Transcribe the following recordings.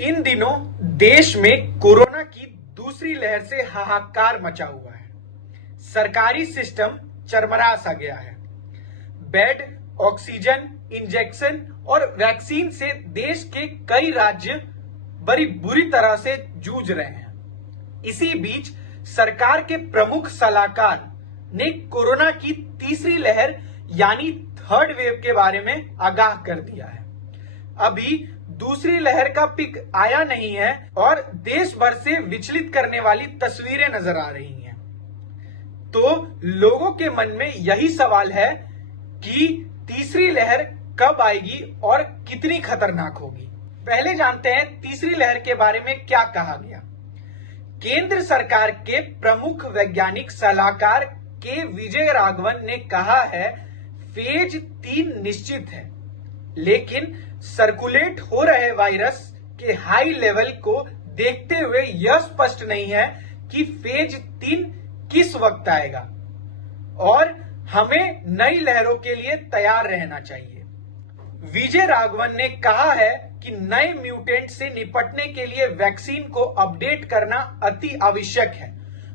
इन दिनों देश में कोरोना की दूसरी लहर से हाहाकार मचा हुआ है। सरकारी सिस्टम चरमरा सा गया है। बेड, ऑक्सीजन, इंजेक्शन और वैक्सीन से देश के कई राज्य बड़ी बुरी तरह से जूझ रहे हैं। इसी बीच सरकार के प्रमुख सलाहकार ने कोरोना की तीसरी लहर यानी थर्ड वेव के बारे में आगाह कर दिया है। अभी दूसरी लहर का पिक आया नहीं है और देश भर से विचलित करने वाली तस्वीरें नजर आ रही हैं। तो लोगों के मन में यही सवाल है कि तीसरी लहर कब आएगी और कितनी खतरनाक होगी। पहले जानते हैं तीसरी लहर के बारे में क्या कहा गया। केंद्र सरकार के प्रमुख वैज्ञानिक सलाहकार के विजय राघवन ने कहा है फेज 3 निश्चित है, लेकिन सर्कुलेट हो रहे वायरस के हाई लेवल को देखते हुए यह स्पष्ट नहीं है कि फेज 3 किस वक्त आएगा और हमें नई लहरों के लिए तैयार रहना चाहिए। विजय राघवन ने कहा है कि नए म्यूटेंट से निपटने के लिए वैक्सीन को अपडेट करना अति आवश्यक है।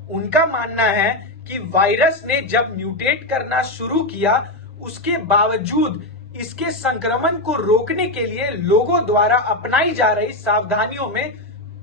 उनका मानना है कि वायरस ने जब म्यूटेट करना शुरू किया, उसके बावजूद इसके संक्रमण को रोकने के लिए लोगों द्वारा अपनाई जा रही सावधानियों में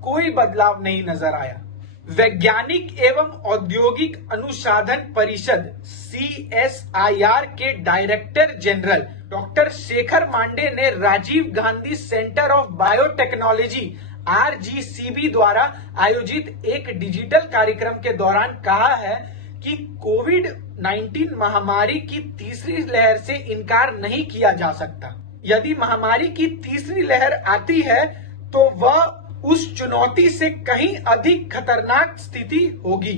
कोई बदलाव नहीं नजर आया। वैज्ञानिक एवं औद्योगिक अनुसंधान परिषद CSIR के director general doctor Shekhar Mande ने Rajiv Gandhi centre of biotechnology RGCB द्वारा आयोजित एक डिजिटल कार्यक्रम के दौरान कहा है कि कोविड-19 महामारी की तीसरी लहर से इनकार नहीं किया जा सकता। यदि महामारी की तीसरी लहर आती है तो वह उस चुनौती से कहीं अधिक खतरनाक स्थिति होगी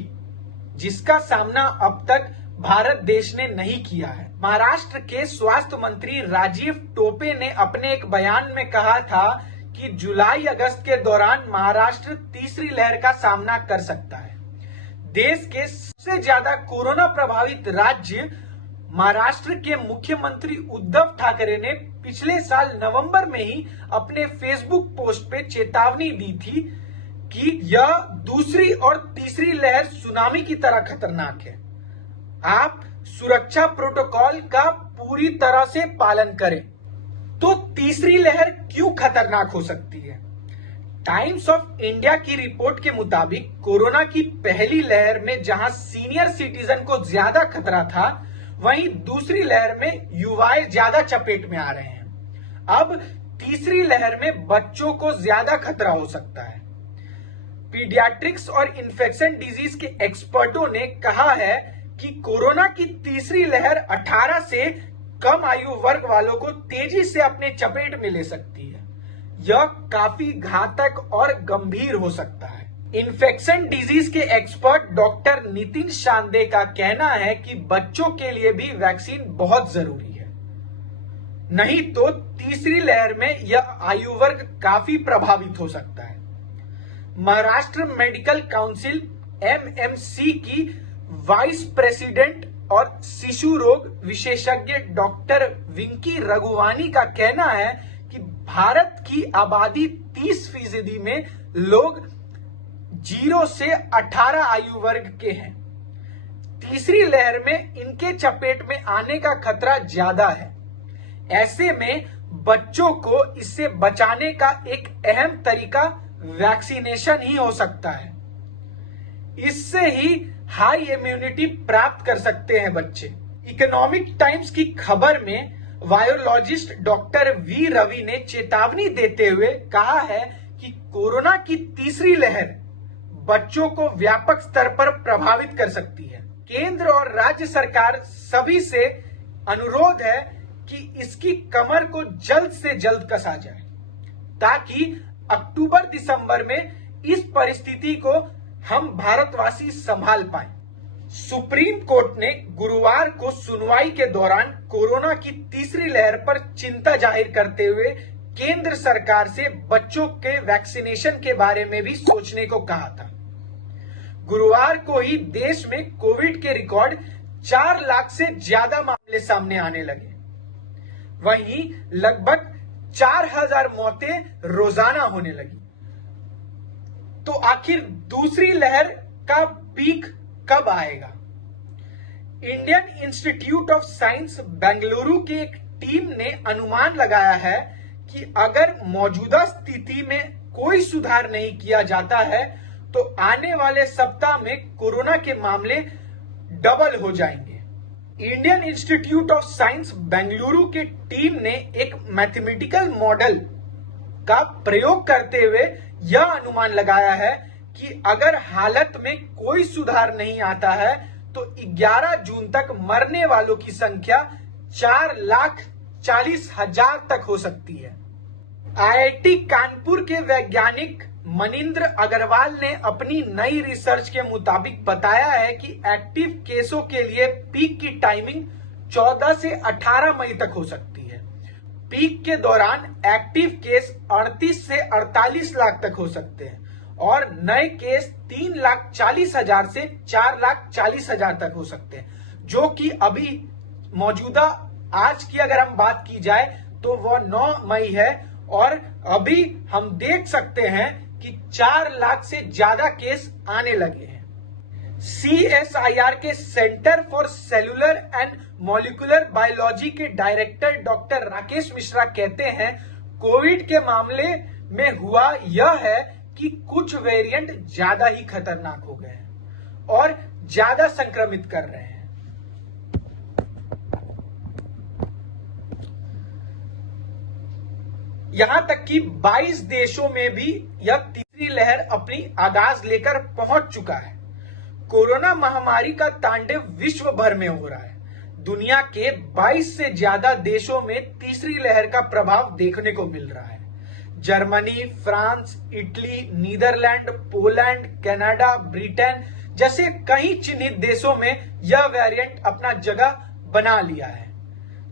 जिसका सामना अब तक भारत देश ने नहीं किया है। महाराष्ट्र के स्वास्थ्य मंत्री राजीव टोपे ने अपने एक बयान में कहा था कि जुलाई-अगस्त के दौरान महाराष्ट्र तीसरी लहर का सामना कर सकता है। देश के सबसे ज्यादा कोरोना प्रभावित राज्य महाराष्ट्र के मुख्यमंत्री उद्धव ठाकरे ने पिछले साल नवंबर में ही अपने फेसबुक पोस्ट पे चेतावनी दी थी कि यह दूसरी और तीसरी लहर सुनामी की तरह खतरनाक है। आप सुरक्षा प्रोटोकॉल का पूरी तरह से पालन करें। तो तीसरी लहर क्यों खतरनाक हो सकती है? टाइम्स ऑफ इंडिया की रिपोर्ट के मुताबिक कोरोना की पहली लहर में जहां सीनियर सिटीजन को ज्यादा खतरा था, वहीं दूसरी लहर में युवाएं ज्यादा चपेट में आ रहे हैं। अब तीसरी लहर में बच्चों को ज्यादा खतरा हो सकता है। पीडियाट्रिक्स और इन्फेक्शन डिजीज के एक्सपर्टों ने कहा है कि कोरोना की तीसरी लहर 18 से कम आयु वर्ग वालों को तेजी से अपने चपेट में ले सकती है। यह काफी घातक और गंभीर हो सकता है। इन्फेक्शन डिजीज के एक्सपर्ट डॉक्टर नितिन शांदे का कहना है कि बच्चों के लिए भी वैक्सीन बहुत जरूरी है, नहीं तो तीसरी लहर में यह आयु वर्ग काफी प्रभावित हो सकता है। महाराष्ट्र मेडिकल काउंसिल MMC की वाइस प्रेसिडेंट और शिशु रोग विशेषज्ञ डॉक्टर विंकी रघुवानी का कहना है कि भारत की आबादी 30% में लोग 0 से 18 आयु वर्ग के हैं। तीसरी लहर में इनके चपेट में आने का खतरा ज्यादा है। ऐसे में बच्चों को इससे बचाने का एक अहम तरीका वैक्सीनेशन ही हो सकता है। इससे ही हाई इम्यूनिटी प्राप्त कर सकते हैं बच्चे। इकोनॉमिक टाइम्स की खबर में वायरोलॉजिस्ट डॉक्टर V रवि ने चेतावनी देते हुए कहा है कि कोरोना की तीसरी लहर बच्चों को व्यापक स्तर पर प्रभावित कर सकती है। केंद्र और राज्य सरकार सभी से अनुरोध है कि इसकी कमर को जल्द से जल्द कसा जाए ताकि अक्टूबर-दिसंबर में इस परिस्थिति को हम भारतवासी संभाल पाएं। सुप्रीम कोर्ट ने गुरुवार को सुनवाई के दौरान कोरोना की तीसरी लहर पर चिंता जाहिर करते हुए केंद्र सरकार से बच्चों के वैक्सीनेशन के बारे में भी सोचने को कहा था। गुरुवार को ही देश में कोविड के रिकॉर्ड 4 लाख से ज्यादा मामले सामने आने लगे। वहीं लगभग 4000 मौतें रोजाना होने लगी। तो आखिर दूसरी लहर का पीक कब आएगा? Indian institute of science Bengaluru की एक टीम ने अनुमान लगाया है कि अगर मौजूदा स्थिति में कोई सुधार नहीं किया जाता है तो आने वाले सप्ताह में कोरोना के मामले डबल हो जाएंगे। Indian institute of science Bengaluru की टीम ने एक मैथमेटिकल मॉडल का प्रयोग करते हुए यह अनुमान लगाया है कि अगर हालत में कोई सुधार नहीं आता है तो 11 जून तक मरने वालों की संख्या 4,40,000 तक हो सकती है। आईआईटी कानपुर के वैज्ञानिक मनिंद्र अग्रवाल ने अपनी नई रिसर्च के मुताबिक बताया है कि एक्टिव केसों के लिए पीक की टाइमिंग 14 से 18 मई तक हो सकती है। पीक के दौरान एक्टिव केस 38 से 48 लाख तक हो सकते हैं और नए केस 3,40,000 से 4,40,000 तक हो सकते हैं, जो कि अभी मौजूदा आज की अगर हम बात की जाए तो वह 9 मई है और अभी हम देख सकते हैं कि 4 लाख से ज्यादा केस आने लगे हैं। CSIR के centre for cellular and molecular biology के डायरेक्टर डॉक्टर राकेश मिश्रा कहते हैं, कोविड के मामले में हुआ यह है कि कुछ वेरिएंट ज्यादा ही खतरनाक हो गए हैं और ज्यादा संक्रमित कर रहे हैं। यहां तक कि 22 देशों में भी यह तीसरी लहर अपनी आगाज लेकर पहुंच चुका है। कोरोना महामारी का तांडव विश्व भर में हो रहा है। दुनिया के 22 से ज्यादा देशों में तीसरी लहर का प्रभाव देखने को मिल रहा है। Germany, France, Italy, Netherland, Poland, Canada, Britain जैसे कई चिन्हित देशों में यह वेरिएंट अपना जगह बना लिया है,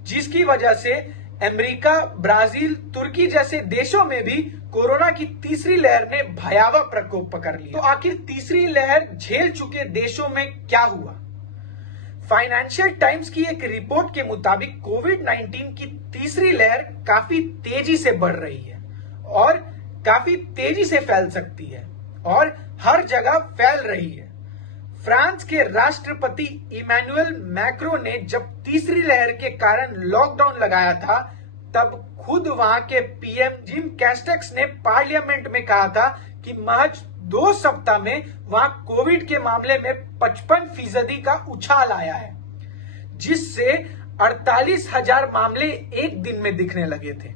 जिसकी वजह से अमेरिका, ब्राजील, तुर्की जैसे देशों में भी कोरोना की तीसरी लहर ने भयावह प्रकोप पकड़ लिया। तो आखिर तीसरी लहर झेल चुके देशों में क्या हुआ? फाइनेंशियल टाइम्स की एक रिपोर्ट के मुताबिक कोविड-19 की तीसरी लहर काफी तेजी से बढ़ रही है और काफी तेजी से फैल सकती है और हर जगह फैल रही है। फ्रांस के राष्ट्रपति इमैनुअल मैक्रो ने जब तीसरी लहर के कारण लॉकडाउन लगाया था तब खुद वहां के पीएम जिम कैस्टेक्स ने पार्लियामेंट में कहा था कि महज 2 सप्ताह में वहां कोविड के मामले में 55% का उछाल आया है, जिससे 48,000 मामले एक दिन में दिखने लगे थे।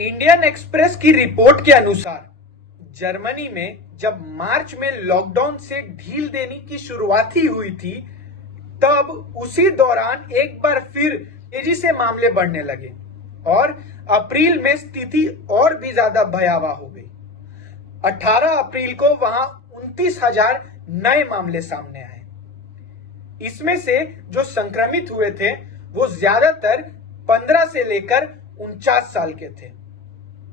इंडियन एक्सप्रेस की रिपोर्ट के अनुसार जर्मनी में जब मार्च में लॉकडाउन से ढील देने की शुरुआत ही हुई थी, तब उसी दौरान एक बार फिर तेजी से मामले बढ़ने लगे और अप्रैल में स्थिति और भी ज्यादा भयावह हो गई। 18 अप्रैल को वहां 29,000 नए मामले सामने आए। इसमें से जो संक्रमित हुए थे वो ज्यादातर 15 से लेकर 49 साल के थे,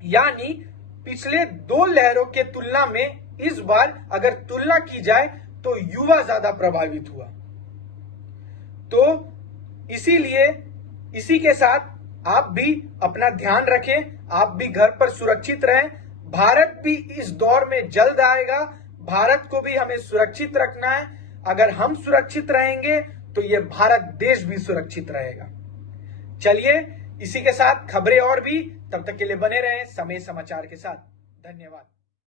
यानी पिछले 2 लहरों के तुलना में इस बार अगर तुलना की जाए तो युवा ज्यादा प्रभावित हुआ। तो इसीलिए इसी के साथ आप भी अपना ध्यान रखें, आप भी घर पर सुरक्षित रहें। भारत भी इस दौर में जल्द आएगा। भारत को भी हमें सुरक्षित रखना है। अगर हम सुरक्षित रहेंगे तो ये भारत देश भी सुरक्षित रहेगा। चलिए, इसी के साथ खबरें और भी, तब तक के लिए बने रहें समय समाचार के साथ। धन्यवाद।